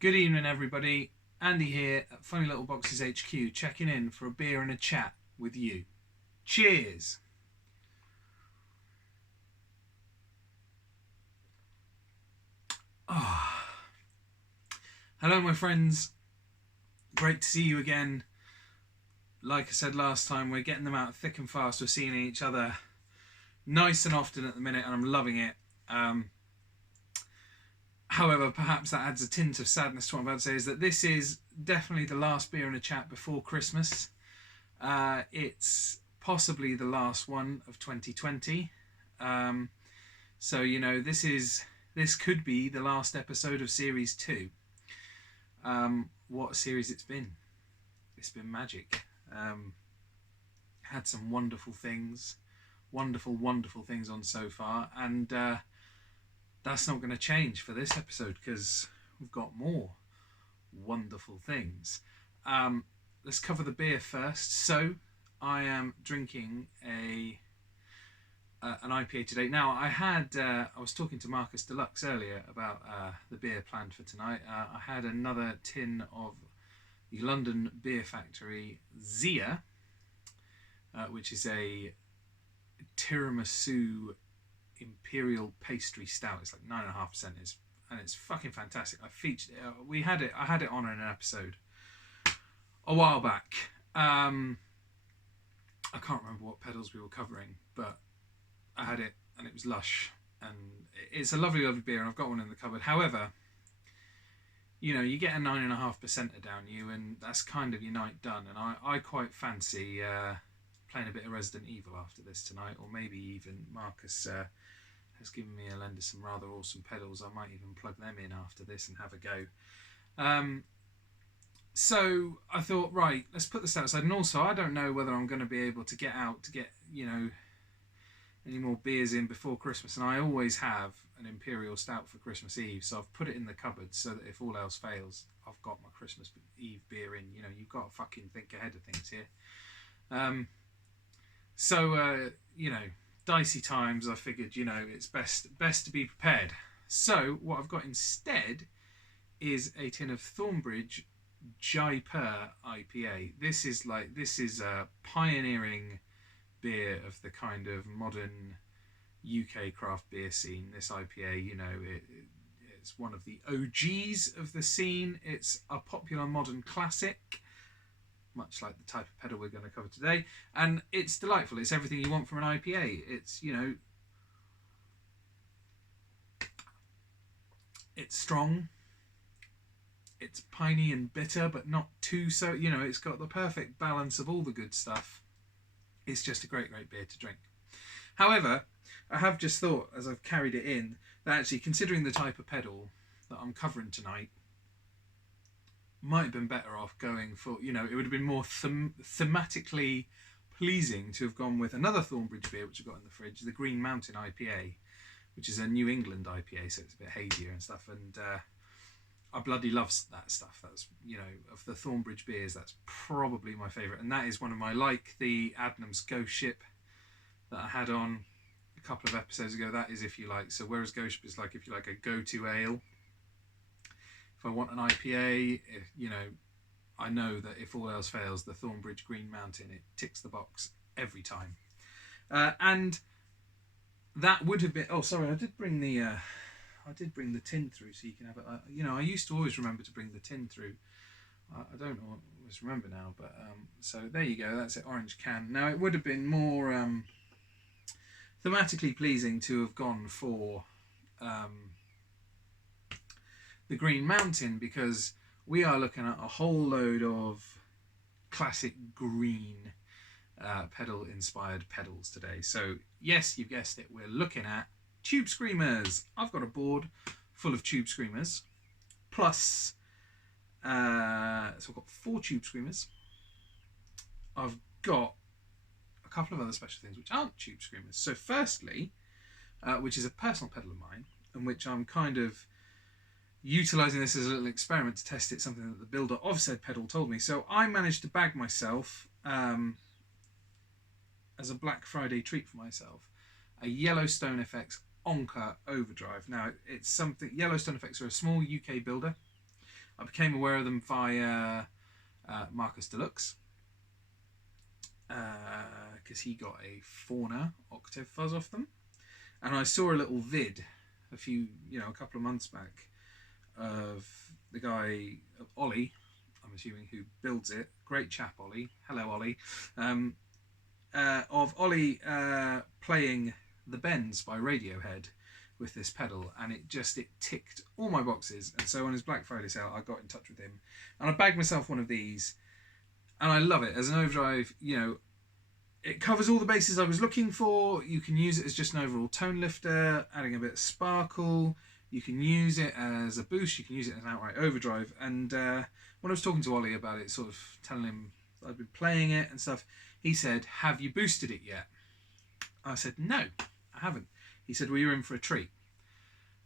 Good evening, everybody. Andy here at Funny Little Boxes HQ, checking in for a beer and a chat with you. Cheers! Hello, my friends. Great to see you again. Like I said last time, we're getting them out thick and fast. We're seeing each other nice and often at the minute, and I'm loving it. However, perhaps that adds a tint of sadness to what I'm about to say, is that this is definitely the last beer and a chat before Christmas. It's possibly the last one of 2020. So, you know, this could be the last episode of Series 2. What a series it's been. It's been magic. Had some wonderful things. Wonderful things on so far. And that's not going to change for this episode because we've got more wonderful things. Let's cover the beer first. So I am drinking an IPA today. Now I was talking to Marcus Deluxe earlier about the beer planned for tonight. I had another tin of the London Beer Factory Zia, which is a tiramisu imperial pastry stout. It's like 9.5%, and it's fucking fantastic. I featured it. I had it on in an episode a while back. I can't remember what pedals we were covering, but I had it and it was lush, and it's a lovely beer, and I've got one in the cupboard. However, you know, you get a 9.5% down you, and that's kind of your night done. And I quite fancy playing a bit of Resident Evil after this tonight, or maybe even Marcus has given me a lend of some rather awesome pedals. I might even plug them in after this and have a go. So I thought, right, let's put this outside. And also, I don't know whether I'm going to be able to get out to get, you know, any more beers in before Christmas. And I always have an Imperial Stout for Christmas Eve, so I've put it in the cupboard so that if all else fails, I've got my Christmas Eve beer in. You know, you've got to fucking think ahead of things here. You know, dicey times, I figured, you know, it's best to be prepared. So what I've got instead is a tin of Thornbridge Jaipur IPA. This is a pioneering beer of the kind of modern UK craft beer scene. This IPA, you know, it's one of the OGs of the scene. It's a popular modern classic, much like the type of pedal we're going to cover today, and it's delightful. It's everything you want from an IPA. It's, you know, it's strong, it's piney and bitter, but not too so. You know, it's got the perfect balance of all the good stuff. It's just a great beer to drink. However, I have just thought, as I've carried it in, that actually, considering the type of pedal that I'm covering tonight, might have been better off going for, you know, it would have been more thematically pleasing to have gone with another Thornbridge beer, which I've got in the fridge, the Green Mountain IPA, which is a New England IPA, so it's a bit hazier and stuff. And I bloody love that stuff. That's, you know, of the Thornbridge beers, that's probably my favourite. And that is one of my, like the Adnams Ghost Ship that I had on a couple of episodes ago. That is, if you like. So whereas Ghost Ship is like, if you like a go-to ale, if I want an IPA, you know, I know that if all else fails, the Thornbridge Green Mountain, it ticks the box every time. And that would have been... Oh, sorry, I did bring the tin through so you can have it. You know, I used to always remember to bring the tin through. I don't always remember now, but so there you go. That's it, orange can. Now, it would have been more thematically pleasing to have gone for the Green Mountain, because we are looking at a whole load of classic green pedal inspired pedals today. So yes, you've guessed it, we're looking at Tube Screamers. I've got a board full of Tube Screamers, plus so I've got 4 Tube Screamers. I've got a couple of other special things which aren't Tube Screamers. So firstly, which is a personal pedal of mine, and which I'm kind of utilising this as a little experiment to test it, something that the builder of said pedal told me. So I managed to bag myself, as a Black Friday treat for myself, a Yellowstone FX Onka Overdrive. Now, it's something... Yellowstone FX are a small UK builder. I became aware of them via Marcus Deluxe, because he got a Fauna octave fuzz off them, and I saw a little vid a couple of months back of the guy, Ollie, I'm assuming, who builds it. Great chap, Ollie. Hello, Ollie. Of Ollie playing The Bends by Radiohead with this pedal, and it ticked all my boxes. And so on his Black Friday sale, I got in touch with him, and I bagged myself one of these, and I love it as an overdrive. It covers all the bases I was looking for. You can use it as just an overall tone lifter, adding a bit of sparkle. You can use it as a boost. You can use it as an outright overdrive. And when I was talking to Ollie about it, sort of telling him I'd been playing it and stuff, he said, "Have you boosted it yet?" I said, "No, I haven't." He said, "Well, you're in for a treat."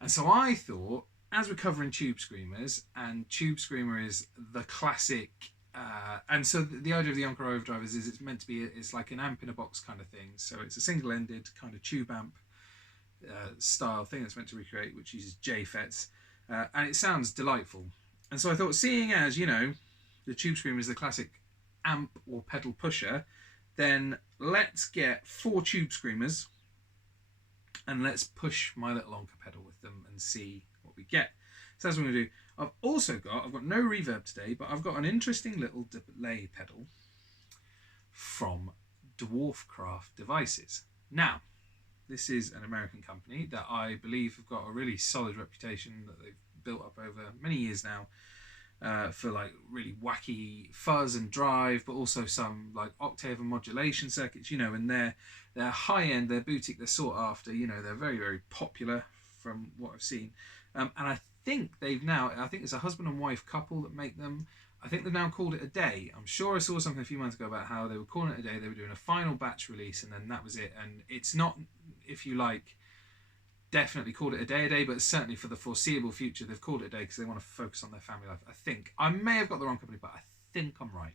And so I thought, as we're covering Tube Screamers, and Tube Screamer is the classic, and so the idea of the Yonker overdrive is it's meant to be, it's like an amp in a box kind of thing. So it's a single-ended kind of tube amp style thing that's meant to recreate, which uses J-FETs, and it sounds delightful. And so I thought, seeing as, the Tube Screamer is the classic amp or pedal pusher, then let's get 4 Tube Screamers and let's push my little Onka pedal with them and see what we get. So that's what I'm going to do. I've got no reverb today, but I've got an interesting little delay pedal from Dwarfcraft Devices. Now, this is an American company that I believe have got a really solid reputation that they've built up over many years now, for like really wacky fuzz and drive, but also some like octave and modulation circuits, and they're high end, they're boutique, they're sought after, they're very, very popular from what I've seen. And I think it's a husband and wife couple that make them. I think they've now called it a day. I'm sure I saw something a few months ago about how they were calling it a day. They were doing a final batch release, and then that was it. And it's not, if you like, definitely called it a day, but certainly for the foreseeable future, they've called it a day because they want to focus on their family life. I think. I may have got the wrong company, but I think I'm right.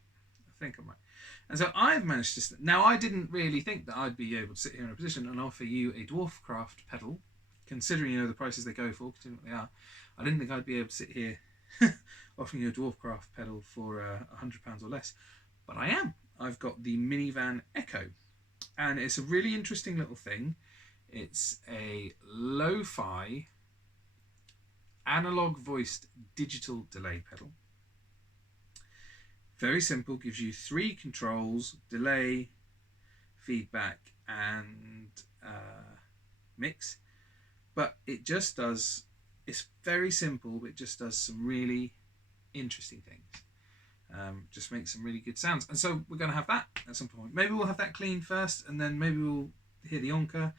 And so I've managed to... Now, I didn't really think that I'd be able to sit here in a position and offer you a Dwarfcraft pedal, considering, the prices they go for, considering what they are. I didn't think I'd be able to sit here offering you a Dwarfcraft pedal for £100 or less, but I am. I've got the Minivan Echo, and it's a really interesting little thing. It's a lo-fi analog voiced digital delay pedal. Very simple, gives you 3 controls: delay, feedback, and mix. But it just does, it's very simple, but it just does some really interesting things. Just makes some really good sounds. And so we're going to have that at some point. Maybe we'll have that clean first, and then maybe we'll hear the Onka,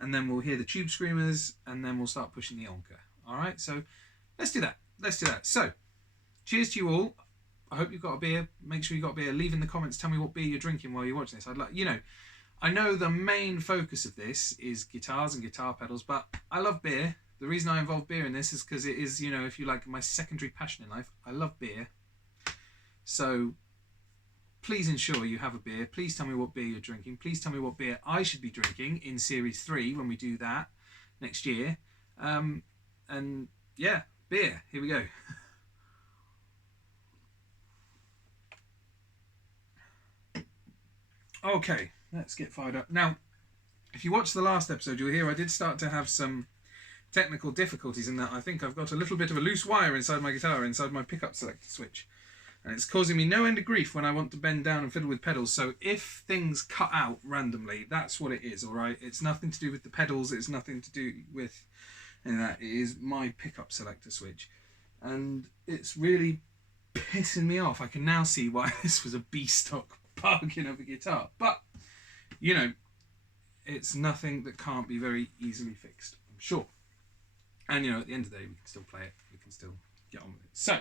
and then we'll hear the Tube Screamers, and then we'll start pushing the Onka. All right, so let's do that. So, cheers to you all. I hope you've got a beer. Make sure you've got a beer. Leave in the comments. Tell me what beer you're drinking while you're watching this. I'd like, I know the main focus of this is guitars and guitar pedals, but I love beer. The reason I involve beer in this is because it is, if you like, my secondary passion in life. I love beer. So please ensure you have a beer. Please tell me what beer you're drinking. Please tell me what beer I should be drinking in Series 3 when we do that next year. And yeah, beer. Here we go. Okay, let's get fired up. Now, if you watched the last episode, you'll hear I did start to have some technical difficulties in that I think I've got a little bit of a loose wire inside my guitar, inside my pickup selector switch. And it's causing me no end of grief when I want to bend down and fiddle with pedals. So if things cut out randomly, that's what it is, all right? It's nothing to do with the pedals. It's nothing to do with any of that. It is my pickup selector switch. And it's really pissing me off. I can now see why this was a B-stock bargain of a guitar. But, it's nothing that can't be very easily fixed, I'm sure. And, at the end of the day, we can still play it. We can still get on with it. So,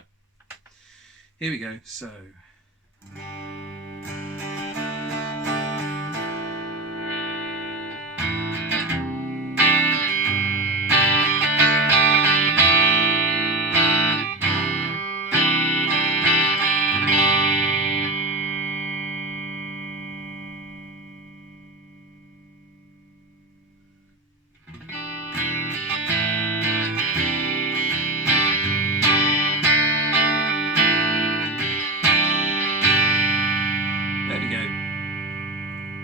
here we go. So...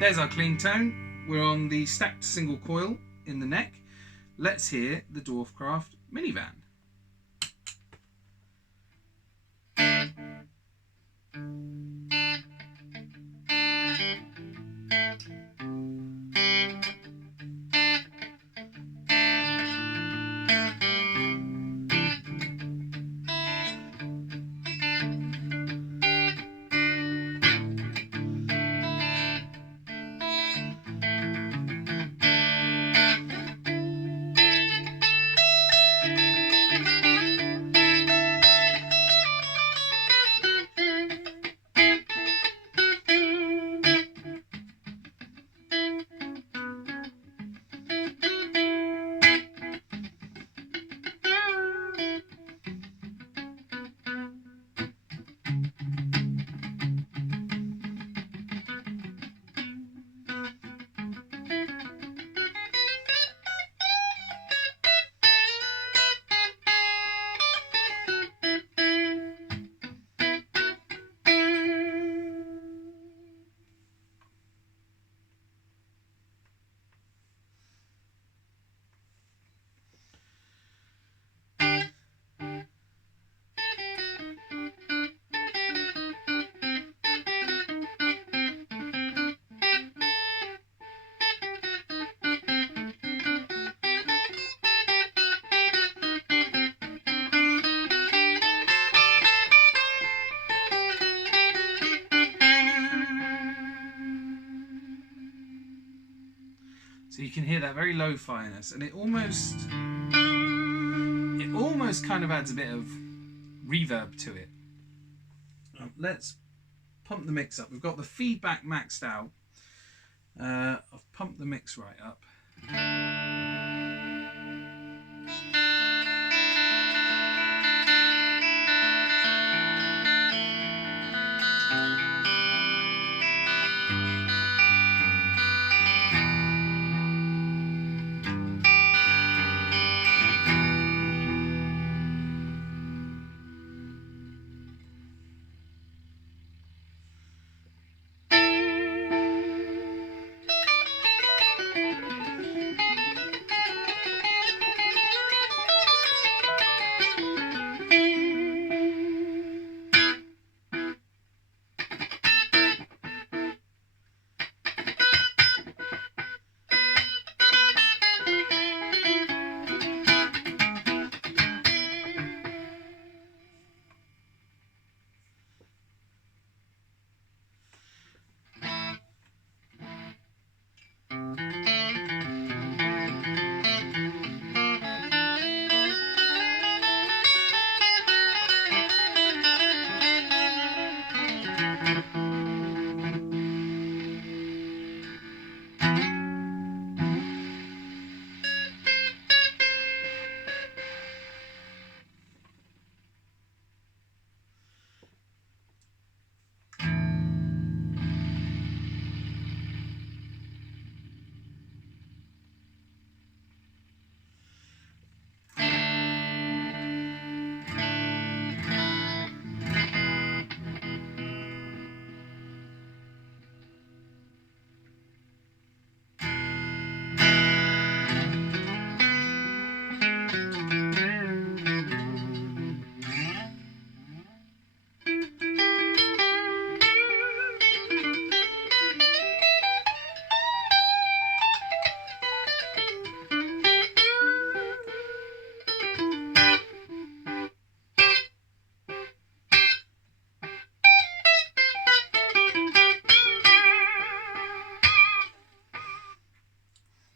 There's our clean tone. We're on the stacked single coil in the neck. Let's hear the Dwarfcraft minivan. So you can hear that very lo-fi-ness, and it almost kind of adds a bit of reverb to it. Let's pump the mix up. We've got the feedback maxed out. I've pumped the mix right up.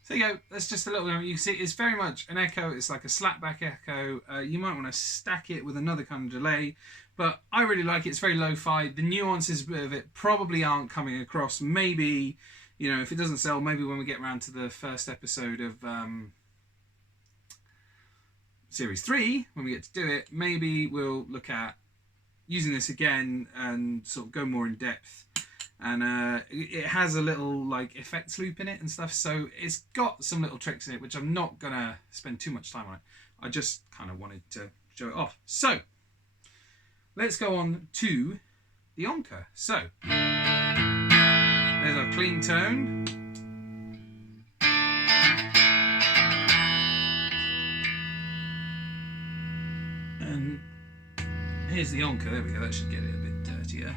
So you go, that's just a little bit. You can see it's very much an echo. It's like a slapback echo. You might want to stack it with another kind of delay, but I really like it. It's very lo-fi. The nuances of it probably aren't coming across. Maybe, you know, if it doesn't sell, maybe when we get around to the first episode of Series 3, when we get to do it, maybe we'll look at using this again and sort of go more in depth. And it has a little like effects loop in it and stuff, so it's got some little tricks in it which I'm not gonna spend too much time on. I just kind of wanted to show it off. So let's go on to the Onka. So There's our clean tone. And here's the onka. There we go. That should get it a bit dirtier.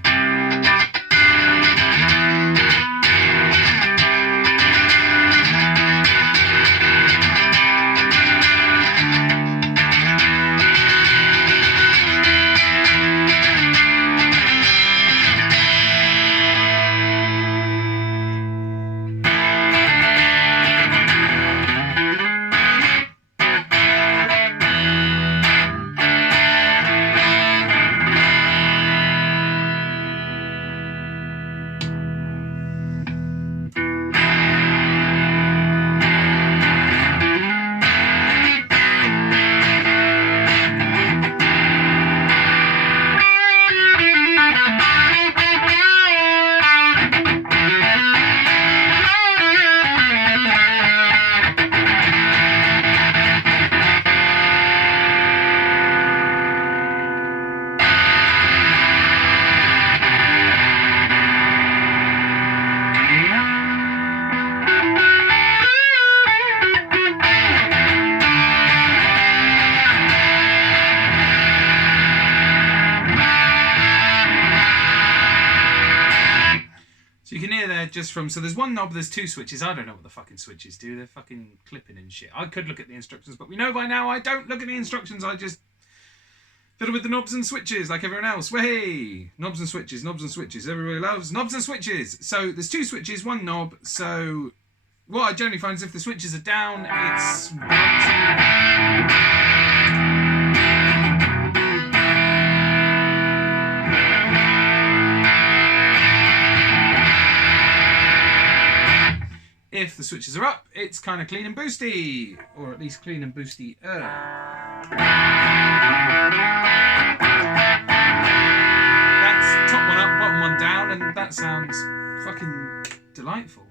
So you can hear there just from, so there's one knob, there's two switches. I don't know what the fucking switches do. They're fucking clipping and shit. I could look at the instructions, but we know by now I don't look at the instructions. I just fiddle with the knobs and switches like everyone else. Way knobs and switches, knobs and switches. Everybody loves knobs and switches. So there's two switches, one knob. So what I generally find is if the switches are down, it's 1, 2. If the switches are up, it's kind of clean and boosty, or at least clean and boosty. That's top one up, bottom one down, and that sounds fucking delightful.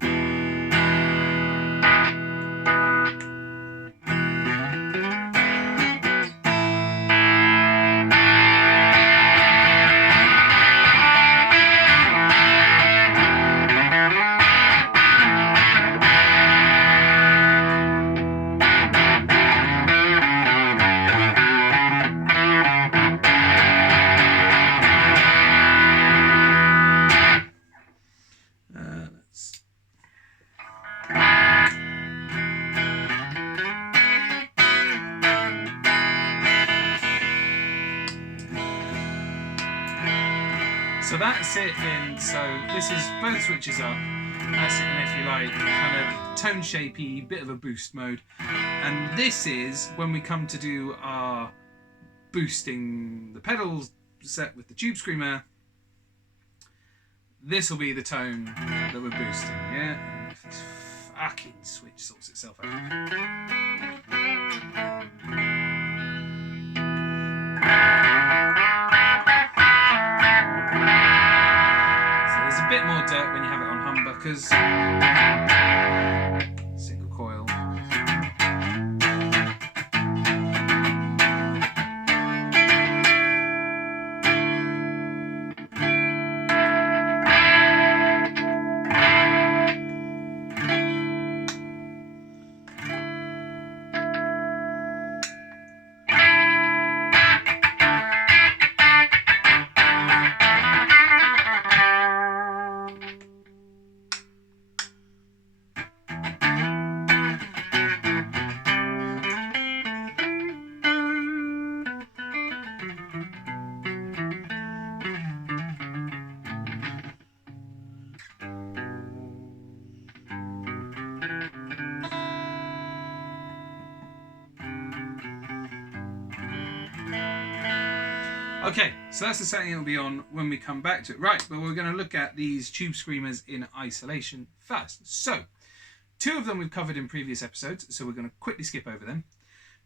So that's it in, so this is both switches up, that's it in, if you like, kind of tone shapey, bit of a boost mode. And this is when we come to do our boosting the pedals set with the Tube Screamer. This will be the tone that we're boosting, yeah? And if this fucking switch sorts itself out. A bit more dirt when you have it on humbuckers. Single coil. Okay, so that's the setting it'll be on when we come back to it. Right, but we're going to look at these Tube Screamers in isolation first. So, two of them we've covered in previous episodes, so we're going to quickly skip over them.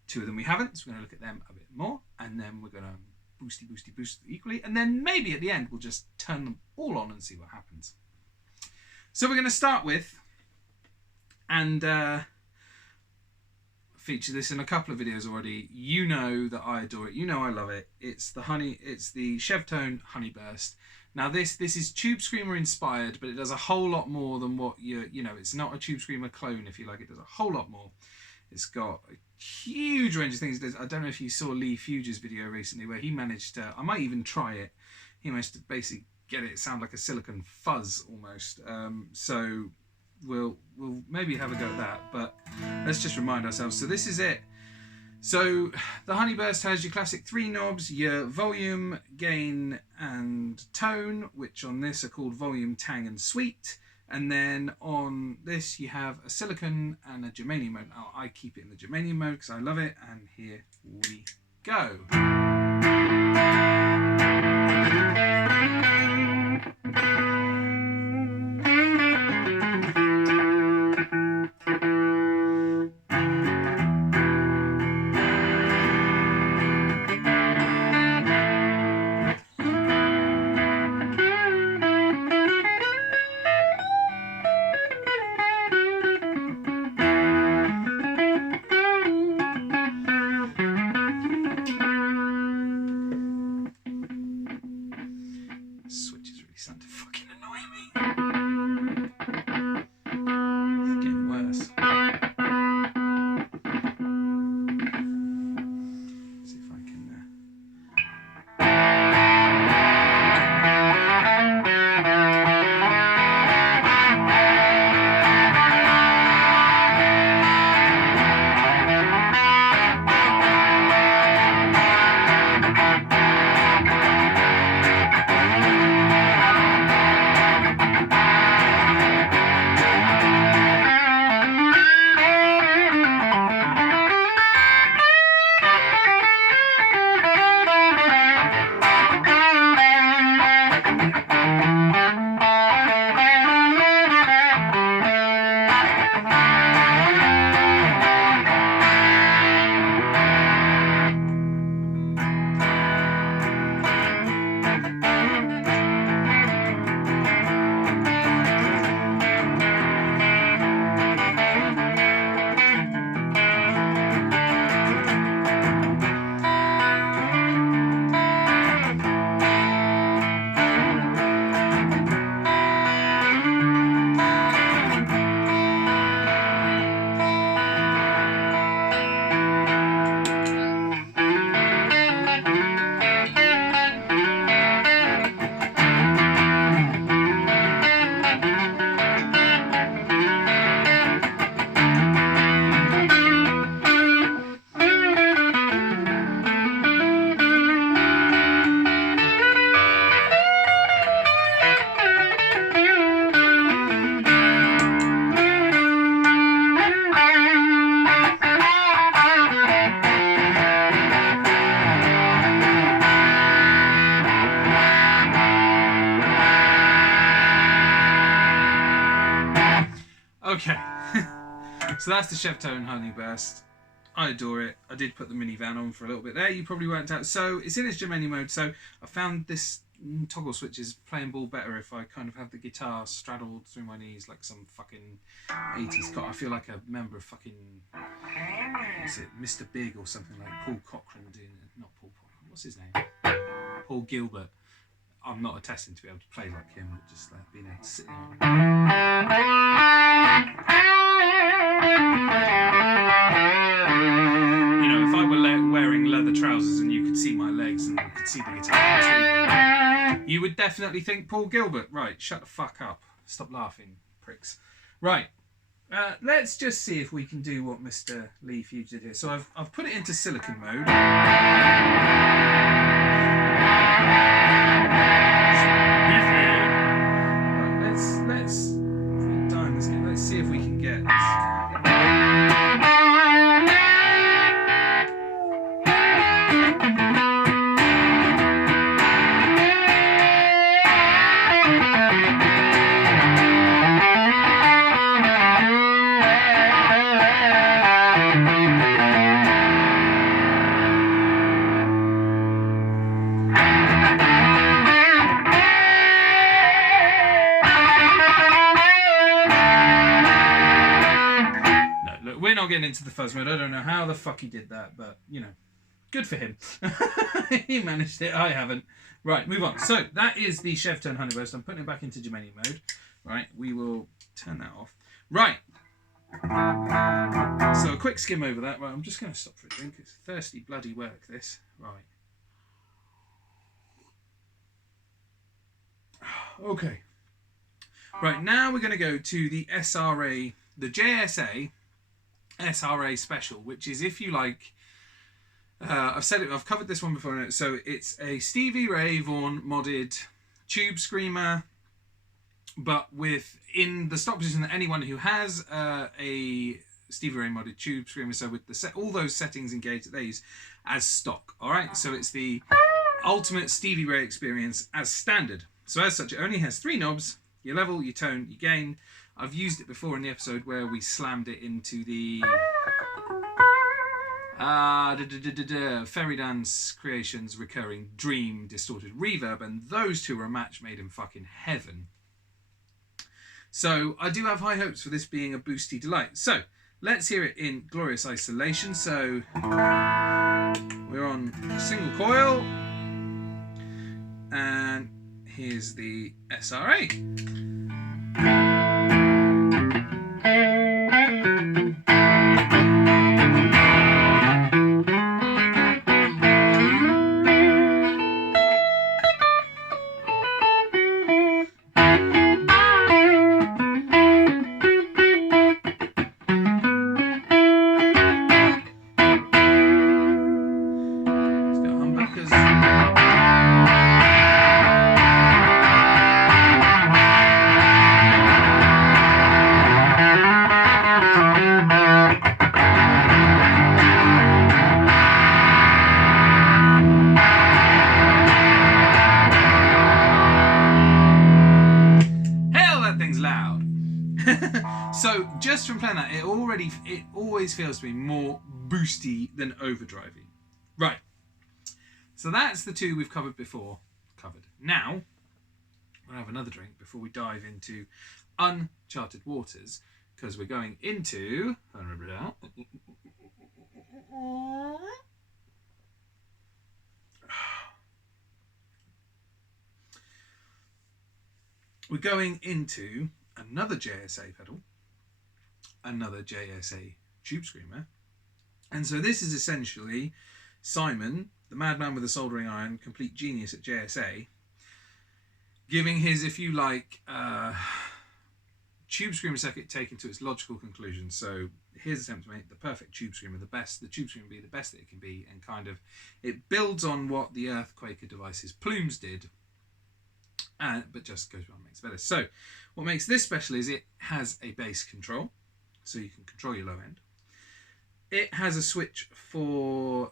Two of them we haven't, so we're going to look at them a bit more, and then we're going to boosty, boosty, boost equally, and then maybe at the end we'll just turn them all on and see what happens. So we're going to start with, and featured this in a couple of videos already. You know that I adore it. You know I love it. It's the Chevtone Honey Burst. Now this is Tube Screamer inspired, but it does a whole lot more than what it's not a Tube Screamer clone, if you like. It does a whole lot more. It's got a huge range of things. I don't know if you saw Lee Fuge's video recently where he managed to, I might even try it, he managed to basically get it sound like a silicon fuzz almost. So we'll maybe have a go at that, but let's just remind ourselves. So this is it. So the Honey Burst has your classic 3 knobs, your volume, gain and tone, which on this are called volume, tang and sweet. And then on this you have a silicon and a germanium mode. Now I keep it in the germanium mode because I love it, and here we go. Starting to fucking annoy me. It's getting worse. See if I can. Okay, so that's the Chevtone Honey Burst. I adore it. I did put the minivan on for a little bit there. You probably worked out. So it's in its germanium mode. So I found this toggle switch is playing ball better if I kind of have the guitar straddled through my knees like some fucking 80s cop. I feel like a member of fucking, what's it, Mr. Big or something, like Paul Cochran doing it. Not Paul Cochran. What's his name? Paul Gilbert. I'm not attesting to be able to play like him, but just like being able to sit there. You know, if I were wearing leather trousers and you could see my legs and you could see the guitar between them, you would definitely think Paul Gilbert. Right, shut the fuck up. Stop laughing, pricks. Right, let's just see if we can do what Mr. Lee Fuge did here. So I've put it into silicon mode. Let's see if we can get this. not getting into the fuzz mode. I don't know how the fuck he did that, but, you know, good for him. He managed it. I haven't. Right, move on. So that is the Chef Turn Honeyburst. I'm putting it back into Germanium mode. Right, we will turn that off. Right. So a quick skim over that. Right, I'm just going to stop for a drink. It's thirsty bloody work, this. Right. Okay. Right, now we're going to go to the SRA, the JSA SRA special, which is, if you like, I've said it, I've covered this one before. So it's a Stevie Ray Vaughan modded tube screamer, but in the stock position that anyone who has a Stevie Ray modded tube screamer, so with all those settings engaged that they use as stock. All right, so it's the ultimate Stevie Ray experience as standard. So as such, it only has 3 knobs: your level, your tone, your gain. I've used it before in the episode where we slammed it into the Fairy Dance Creations Recurring Dream Distorted Reverb, and those two were a match made in fucking heaven. So I do have high hopes for this being a Boostie delight. So let's hear it in glorious isolation. So we're on single coil, and here's the SRA. So just from playing that, it always feels to me more boosty than overdrivey. Right. So that's the two we've covered before. Now, we'll have another drink before we dive into uncharted waters, because we're going into... We're going into another JSA pedal, another JSA tube screamer. And so this is essentially Simon, the madman with a soldering iron, complete genius at JSA, giving his, if you like, tube screamer circuit taken to its logical conclusion. So here's an attempt to make the perfect tube screamer the tube screamer be the best that it can be, and kind of it builds on what the Earthquaker device's Plumes did, but just goes beyond, makes it better. So what makes this special is it has a bass control, so you can control your low end. It has a switch for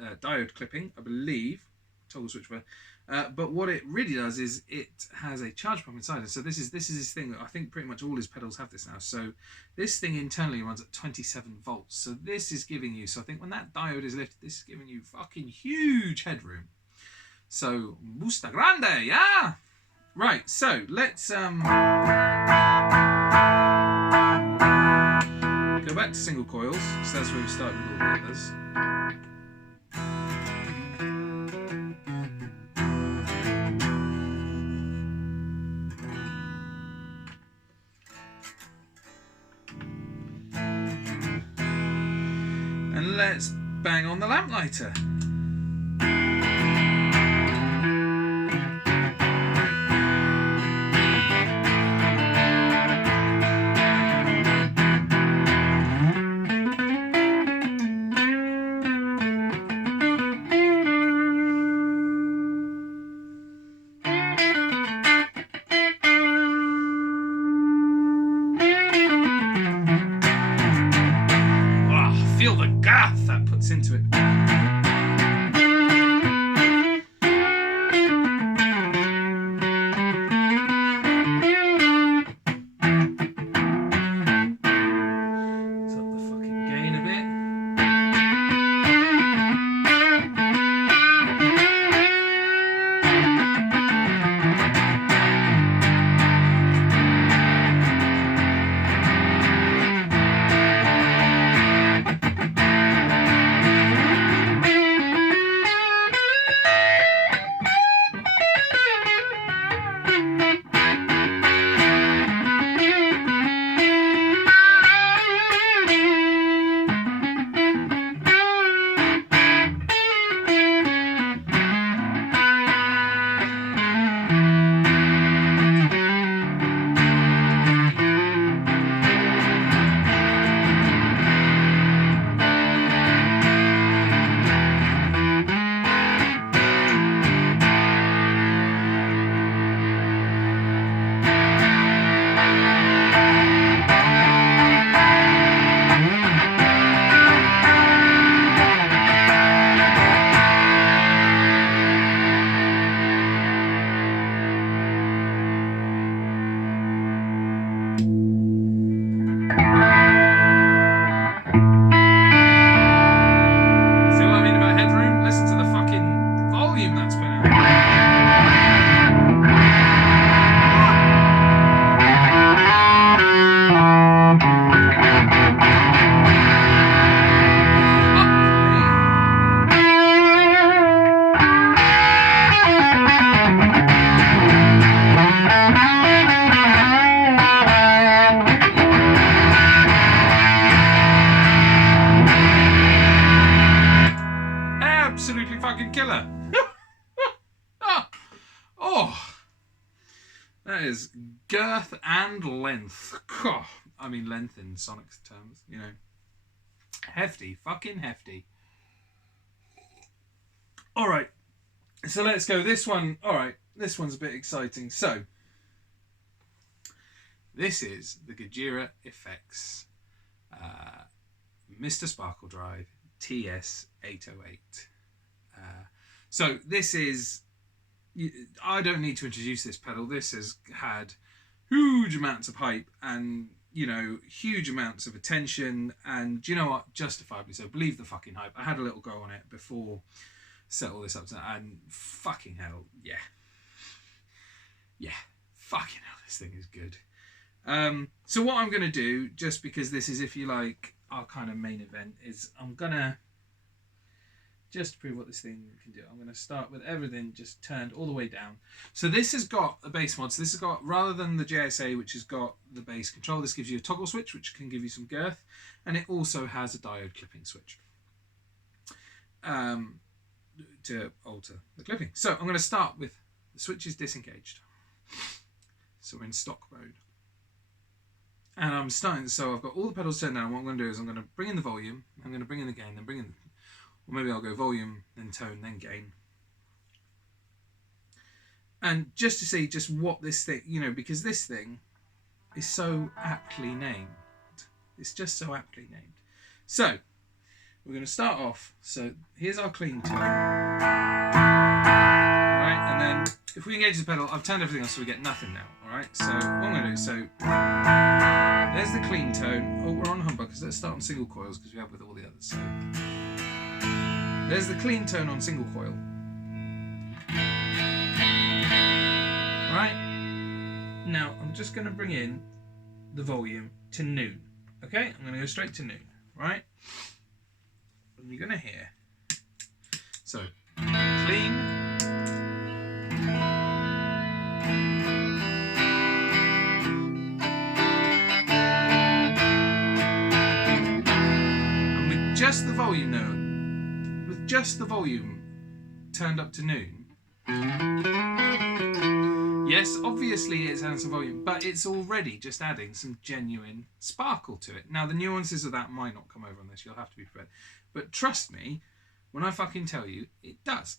diode clipping, I believe, toggle switch for. But what it really does is it has a charge pump inside it. So this is his thing. I think pretty much all his pedals have this now. So this thing internally runs at 27 volts. So this is giving you, so I think when that diode is lifted, this is giving you fucking huge headroom. So busta grande, yeah. Right. So let's go back to single coils. So that's where we started with all the others. And let's bang on the lamplighter. Feel the gaff that puts into it. Let's up the fucking gain a bit. absolutely fucking killer. Oh, that is girth and length. I mean length in Sonic's terms, you know. Hefty, fucking hefty. All right, so let's go. This one, all right, this one's a bit exciting. So, this is the Gojira Effects Mr. Sparkle Drive TS808. So this is, I don't need to introduce this pedal. This has had huge amounts of hype and, you know, huge amounts of attention, and do you know what? Justifiably so. Believe the fucking hype. I had a little go on it before set all this up, and fucking hell, yeah, fucking hell, this thing is good. So what I'm going to do, just because this is, if you like, our kind of main event, is I'm going to, just to prove what this thing can do, I'm going to start with everything just turned all the way down. So this has got a bass mod. So this has got, rather than the JSA, which has got the bass control, this gives you a toggle switch, which can give you some girth, and it also has a diode clipping switch to alter the clipping. So I'm going to start with the switches disengaged. So we're in stock mode. And I'm starting, so I've got all the pedals turned down. What I'm going to do is I'm going to bring in the volume, I'm going to bring in the gain, then bring in the, or maybe I'll go volume, then tone, then gain. And just to see just what this thing, you know, because this thing is so aptly named. It's just so aptly named. So, we're going to start off. So, here's our clean tone. Alright, and then if we engage the pedal, I've turned everything off so we get nothing now. Alright, so what I'm going to do, so there's the clean tone. Oh, we're on humbuckers. Let's start on single coils because we have with all the others. So there's the clean tone on single coil. Right? Now, I'm just going to bring in the volume to noon. Okay? I'm going to go straight to noon. Right? And you're going to hear. So, clean. And with just the volume now, with just the volume turned up to noon, yes, obviously it's adding some volume, but it's already just adding some genuine sparkle to it. Now, the nuances of that might not come over on this, you'll have to be prepared. But trust me, when I fucking tell you, it does.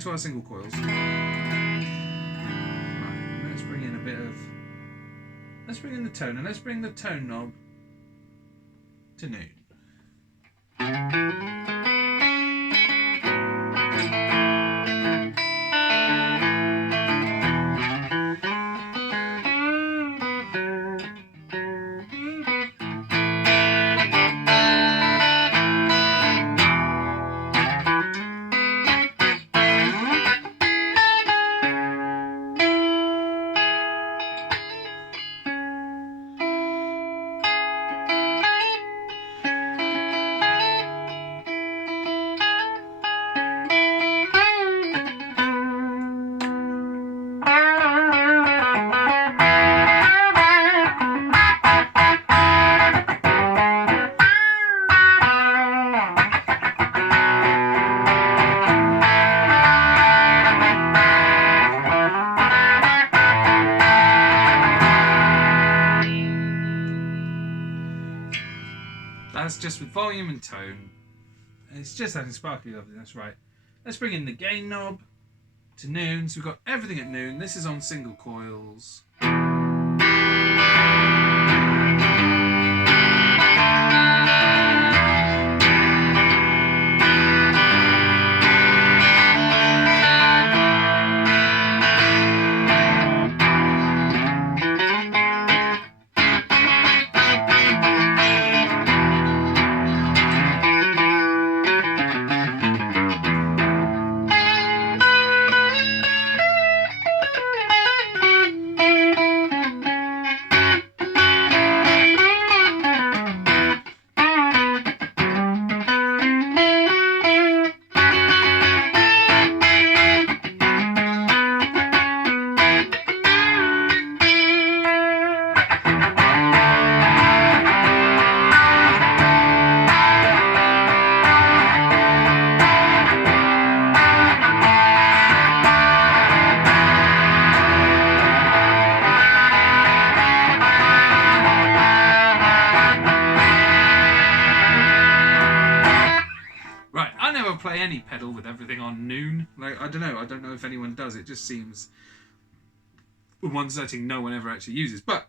To our single coils. Right, let's bring in a bit of, let's bring in the tone, and let's bring the tone knob to noon. That's just with volume and tone. It's just adding sparkly loveliness, right? Let's bring in the gain knob to noon. So we've got everything at noon. This is on single coils. Play any pedal with everything on noon. Like, I don't know if anyone does. It just seems one setting no one ever actually uses. But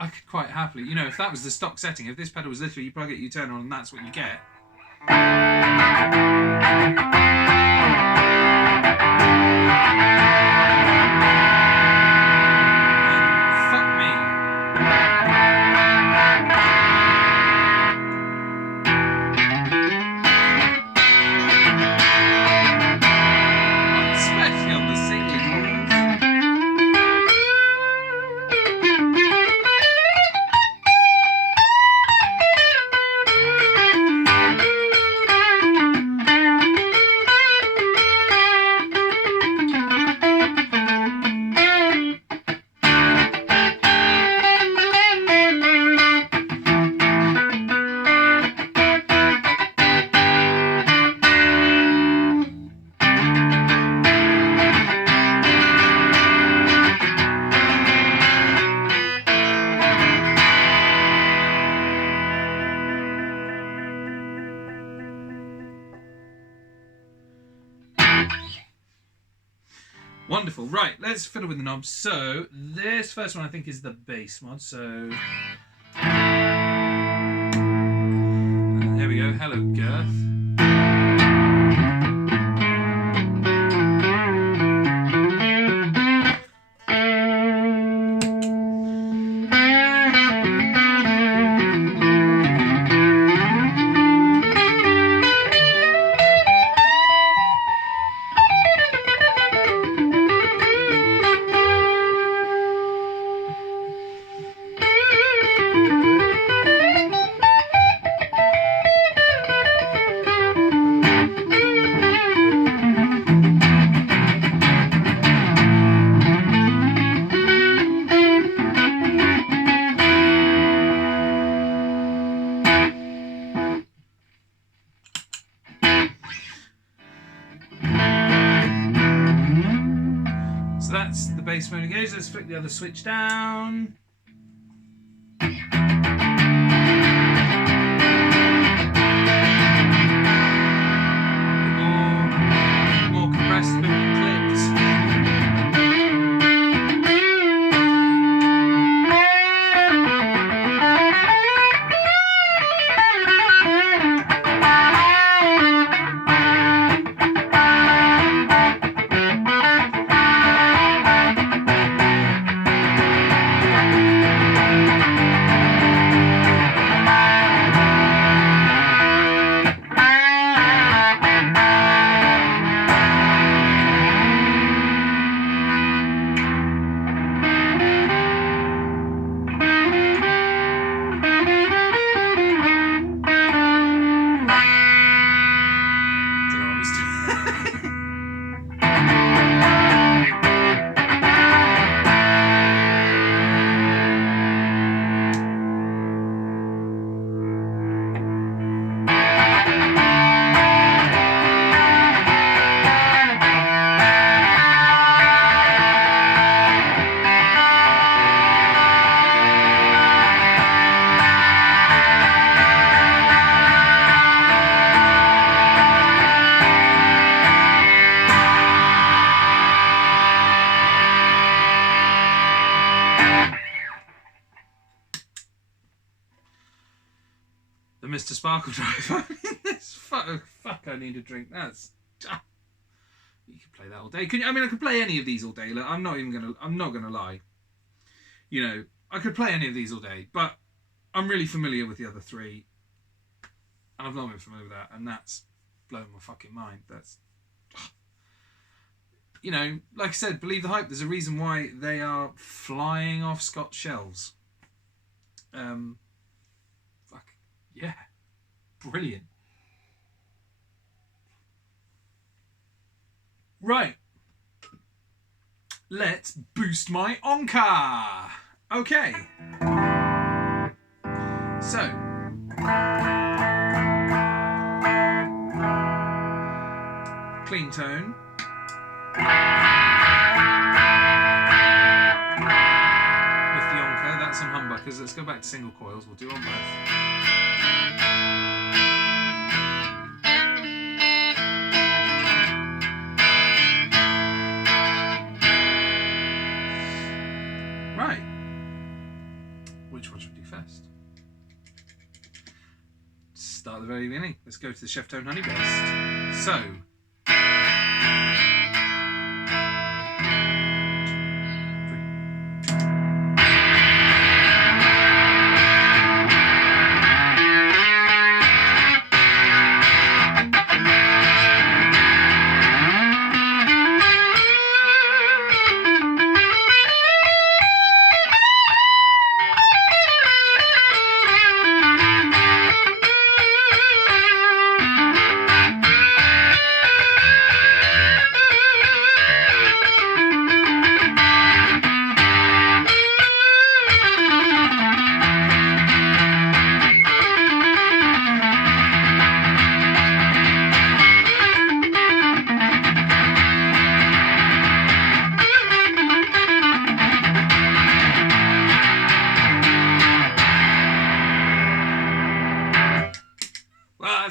I could quite happily, you know, if that was the stock setting, if this pedal was literally you plug it, you turn it on, and that's what you get. Fuck me. Wonderful. Right, let's fiddle with the knobs. So this first one I think is the bass mod. So there we go. Hello, Girth. That's the bass mode engaged. Let's flick the other switch down. More compressed, bit more clicks. just a sparkle drive. I mean, this fuck, I need a drink. That's... You could play that all day. I mean, I could play any of these all day. Look, I'm not gonna lie. You know, I could play any of these all day, but I'm really familiar with the other three, and I've not been familiar with that, and that's blowing my fucking mind. That's, you know, like I said, believe the hype. There's a reason why they are flying off Scott's shelves. Fuck yeah, brilliant. Right, let's boost my Onka. Okay, so clean tone, with the Onka. That's some humbuckers. Let's go back to single coils. We'll do on both. Start at the very beginning. Let's go to the Chef Tone Honey Burst. So,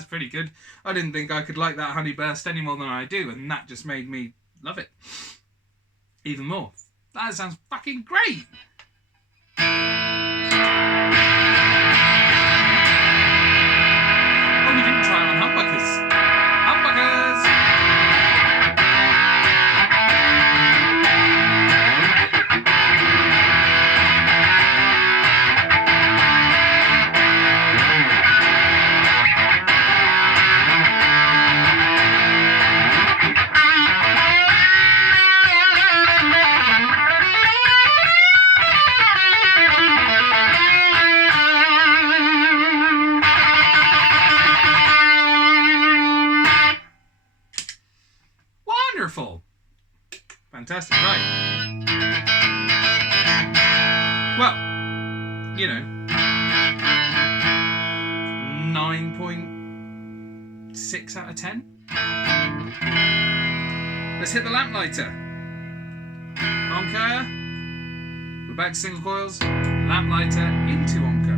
pretty good. I didn't think I could like that Honey Burst any more than I do, and that just made me love it even more. That sounds fucking great. Oh, we didn't try it on humbuckers. Humbuckers! Fantastic, right. Well, you know, 9.6 out of 10. Let's hit the lamp lighter. Onka. We're back to single coils. Lamp lighter into Onka.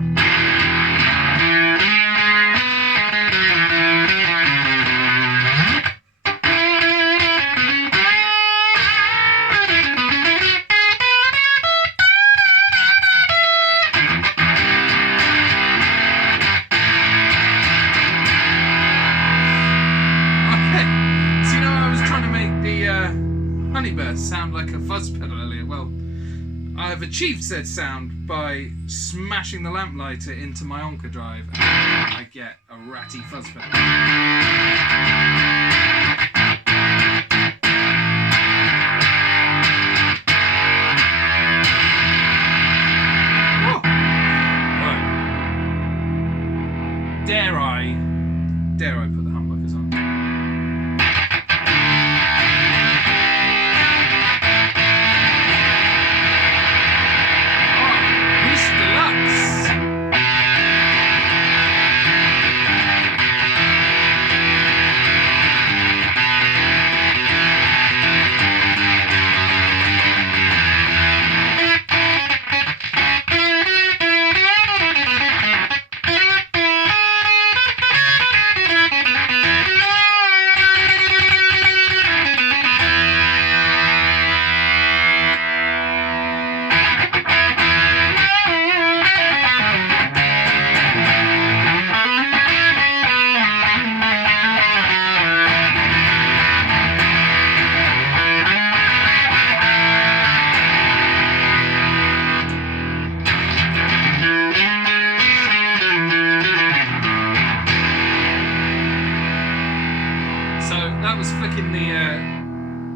Sound like a fuzz pedal earlier. Well, I've achieved said sound by smashing the lamp lighter into my Onka drive, and I get a ratty fuzz pedal. Oh. Right. Dare I put the humbuckers on?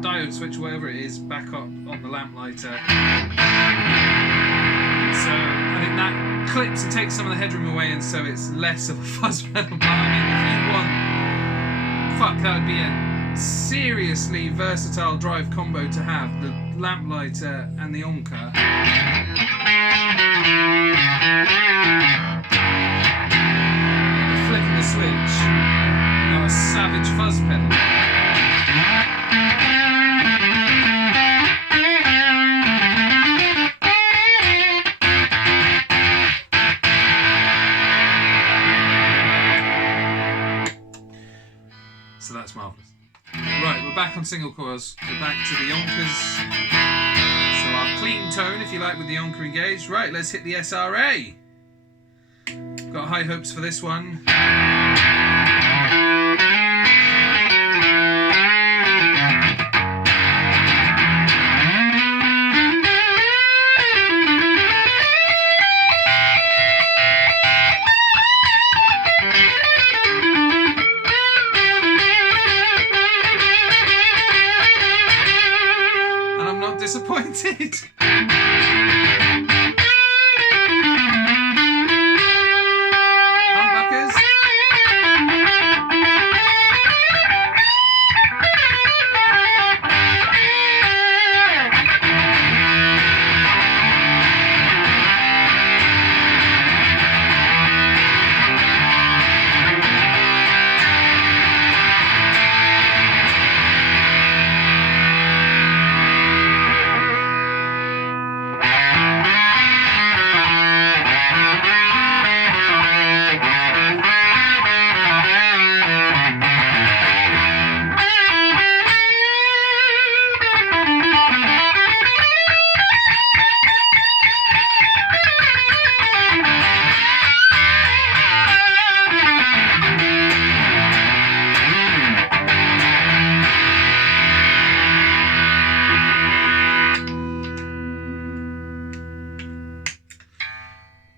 diode switch, whatever it is, back up on the lamp lighter. So I think that clips and takes some of the headroom away, and so it's less of a fuzz pedal. But I mean, if you want, fuck, that would be a seriously versatile drive combo to have, the lamp lighter and the Onka. Flicking the switch, you got a savage fuzz pedal. So that's marvellous. Right, we're back on single coils. We're back to the Onkers. So our clean tone, if you like, with the Onka engaged. Right, let's hit the SRA. Got high hopes for this one. Disappointed. Humbuckers.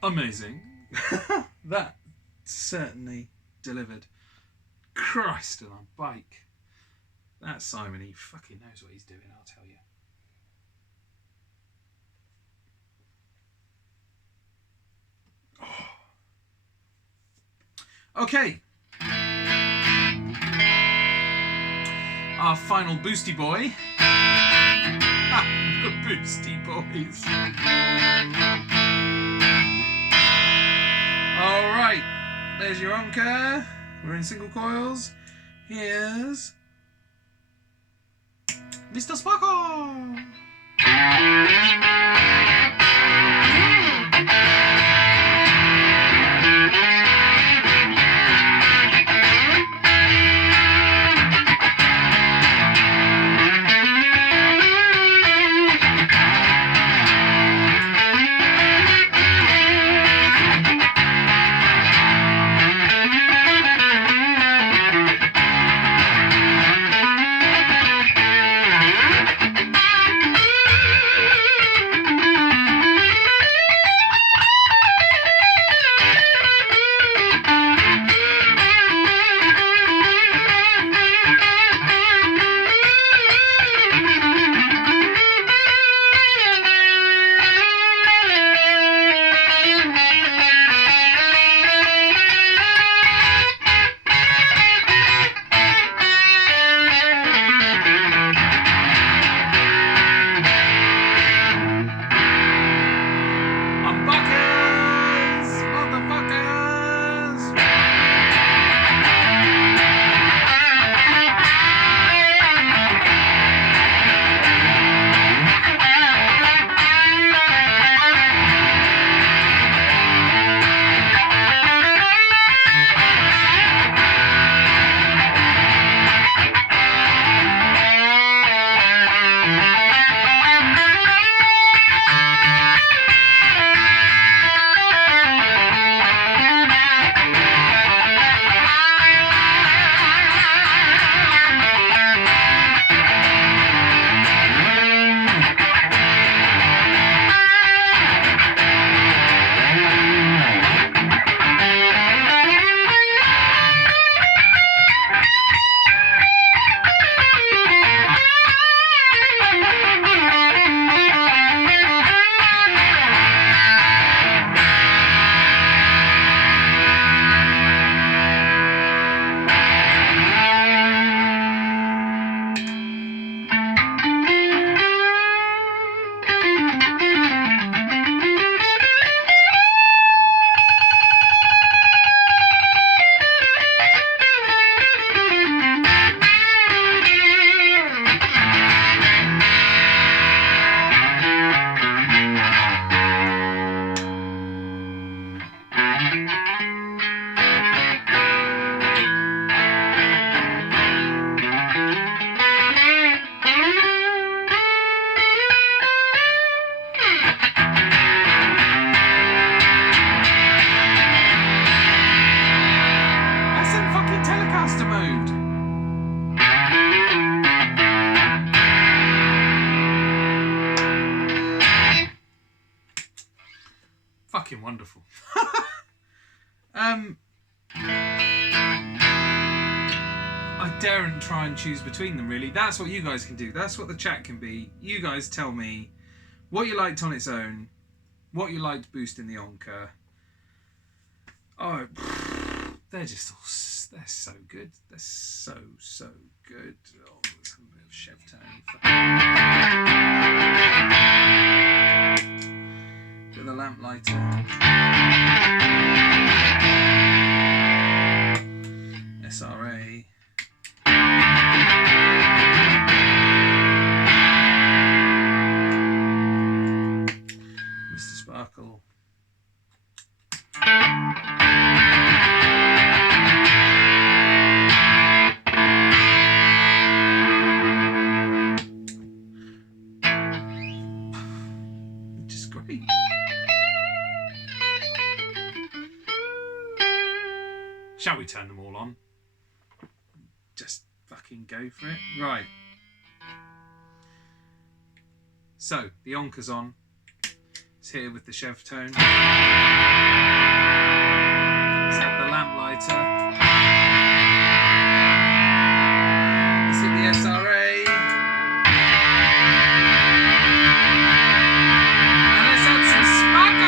Amazing. That certainly delivered. Christ on a bike. That Simon, he fucking knows what he's doing, I'll tell you. Oh. Okay. Our final Boostie boy. The Boostie boys. Alright, there's your Onka. We're in single coils. Here's Mr. Sparkle. fucking wonderful. I daren't try and choose between them, really. That's what you guys can do. That's what the chat can be. You guys tell me what you liked on its own, what you liked boosting the Onka. Oh, they're just all, they're so good. They're so good. Oh, let's have a bit of Chev tone. With a lamp lighter. SRA. Mr. Sparkle. Just great. Shall we turn them all on? Just fucking go for it. Right. So, the Onka's on. It's here with the Chev tone. It's at the lamp lighter. It's at the SRA. And let's add some sparkle.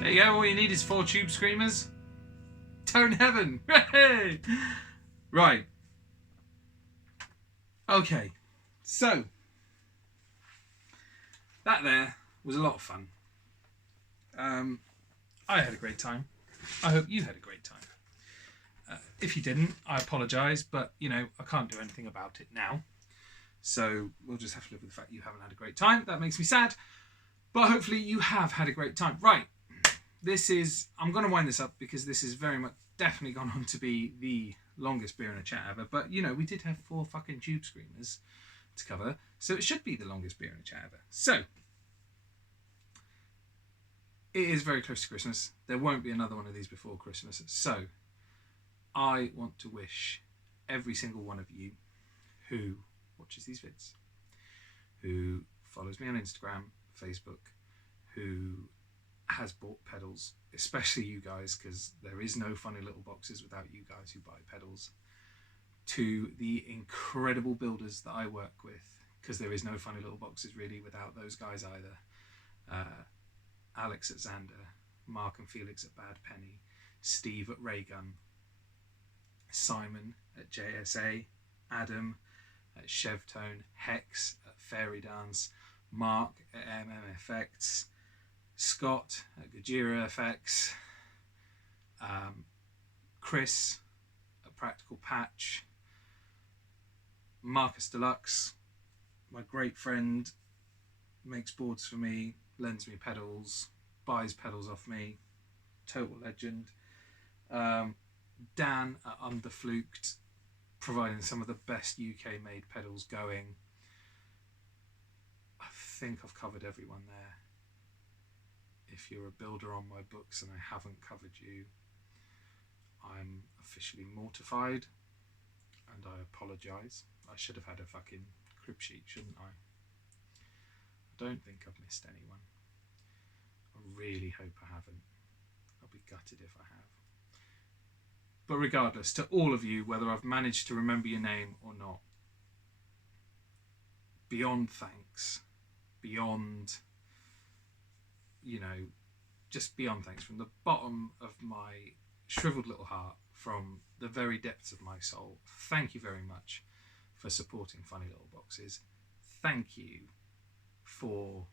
There you go, all you need is 4 tube screamers. Tone heaven. Right. Okay. So, that there was a lot of fun. I had a great time. I hope you had a great time. If you didn't, I apologise, but, you know, I can't do anything about it now. So, we'll just have to live with the fact you haven't had a great time. That makes me sad. But hopefully you have had a great time. Right. This is, I'm going to wind this up because this is very much definitely gone on to be the longest beer in a chat ever. But, you know, we did have 4 fucking tube screamers to cover. So it should be the longest beer in a chat ever. So, it is very close to Christmas. There won't be another one of these before Christmas. So, I want to wish every single one of you who watches these vids, who follows me on Instagram, Facebook, who has bought pedals, especially you guys, because there is no funny little boxes without you guys who buy pedals, to the incredible builders that I work with, because there is no funny little boxes really without those guys either. Alex at Xander, Mark and Felix at Bad Penny, Steve at Raygun, Simon at JSA, Adam at Chev Tone, Hex at Fairy Dance, Mark at MMFX, Scott at Gajira FX, Chris at Practical Patch, Marcus Deluxe, my great friend, makes boards for me, lends me pedals, buys pedals off me, total legend. Dan at Underfluked, providing some of the best UK made pedals going. I think I've covered everyone there. If you're a builder on my books and I haven't covered you, I'm officially mortified and I apologise. I should have had a fucking crib sheet, shouldn't I? I don't think I've missed anyone. I really hope I haven't. I'll be gutted if I have. But regardless, to all of you, whether I've managed to remember your name or not, beyond thanks, beyond, you know, just beyond thanks from the bottom of my, shriveled little heart, from the very depths of my soul, thank you very much for supporting Funny Little Boxes. Thank you for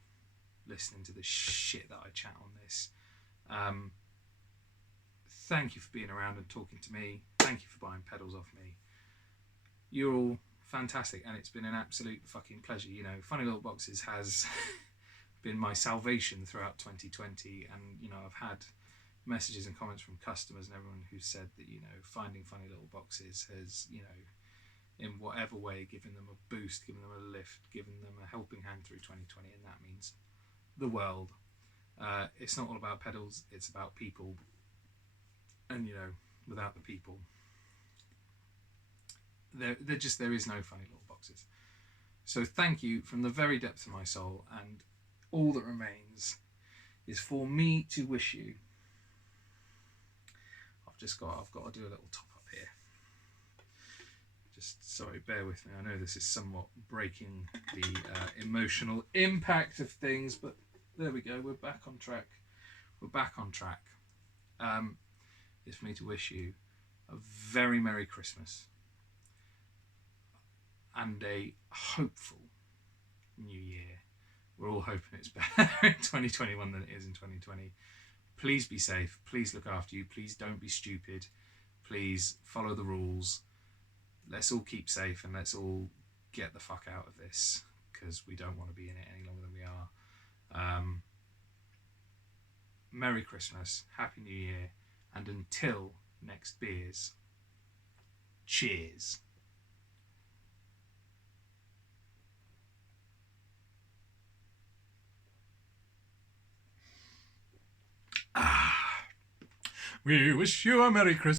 listening to the shit that I chat on this. Thank you for being around and talking to me. Thank you for buying pedals off me. You're all fantastic, and it's been an absolute fucking pleasure. You know, Funny Little Boxes has been my salvation throughout 2020, and you know, I've had messages and comments from customers and everyone who said that, you know, finding Funny Little Boxes has, you know, in whatever way given them a boost, given them a lift, given them a helping hand through 2020, and that means the world. It's not all about pedals, it's about people, and you know, without the people, there is no Funny Little Boxes. So thank you from the very depths of my soul, and all that remains is for me to wish you. I've got to do a little top up here. Just sorry, bear with me. I know this is somewhat breaking the emotional impact of things, but there we go. We're back on track. It's for me to wish you a very Merry Christmas and a hopeful New Year. We're all hoping it's better in 2021 than it is in 2020. Please be safe. Please look after you. Please don't be stupid. Please follow the rules. Let's all keep safe, and let's all get the fuck out of this, because we don't want to be in it any longer than we are. Merry Christmas, Happy New Year, and until next beers, cheers. We wish you a Merry Christmas.